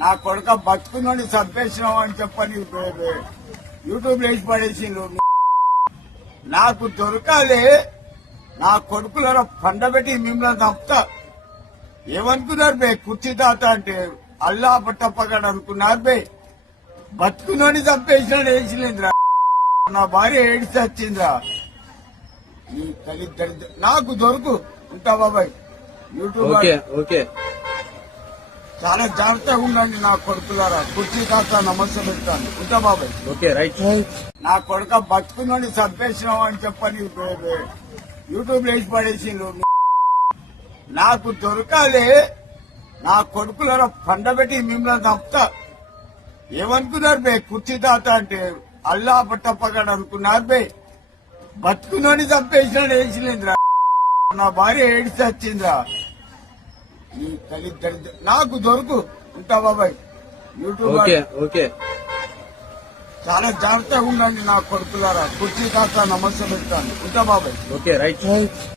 నా కొడుక బతుకున్నోని చంపేసినావు అని చెప్పని యూట్యూబ్ వేసి పడేసిండు. నాకు దొరకాలి, నా కొడుకుల పండబెట్టి మిమ్మల్ని చంపుతా. ఏమనుకున్నారు బే? కుర్చీ తాత అంటే అల్లా పట్టప్పగాడు అనుకున్నారు బే. బతుకున్నోని చంపేసినాడు, వేసిలేదురా. నా భార్య ఏడిసి వచ్చిందిరా. ఈ తల్లి దరిద్ర నాకు దొరుకు ఉంటా బాబాయ్. యూట్యూబ్ చాలా జాగ్రత్తగా ఉండండి నా కొడుకులారా. కుర్చీ తాత నమస్తే పెడతాను. ఉంటా బాబాయ్. నా కొడుక బతుకున్నోని చంపేసినావు అని చెప్పని యూట్యూబ్ వేసి పడేసిండు. నాకు దొరకాలి, నా కొడుకుల పండబెట్టి మిమ్మల్ని చంపుతా. ఏమనుకున్నారు బే? కుర్చీ తాత అంటే అల్లా పట్టప్పగాడు అనుకున్నారు బే. బతుకున్నోని చంపేసినాడు, వేసిలేదురా. నా భార్య ఏడిసి వచ్చిందిరా. ఈ తల్లి దరిద్ర నాకు దొరుకు ఉంటా బాబాయ్. యూట్యూబ్ చాలా జాగ్రత్తగా ఉండండి నా కొడుకులారా. కుర్చీ తాత నమస్తే పెడతాను. ఉంటా బాబాయ్.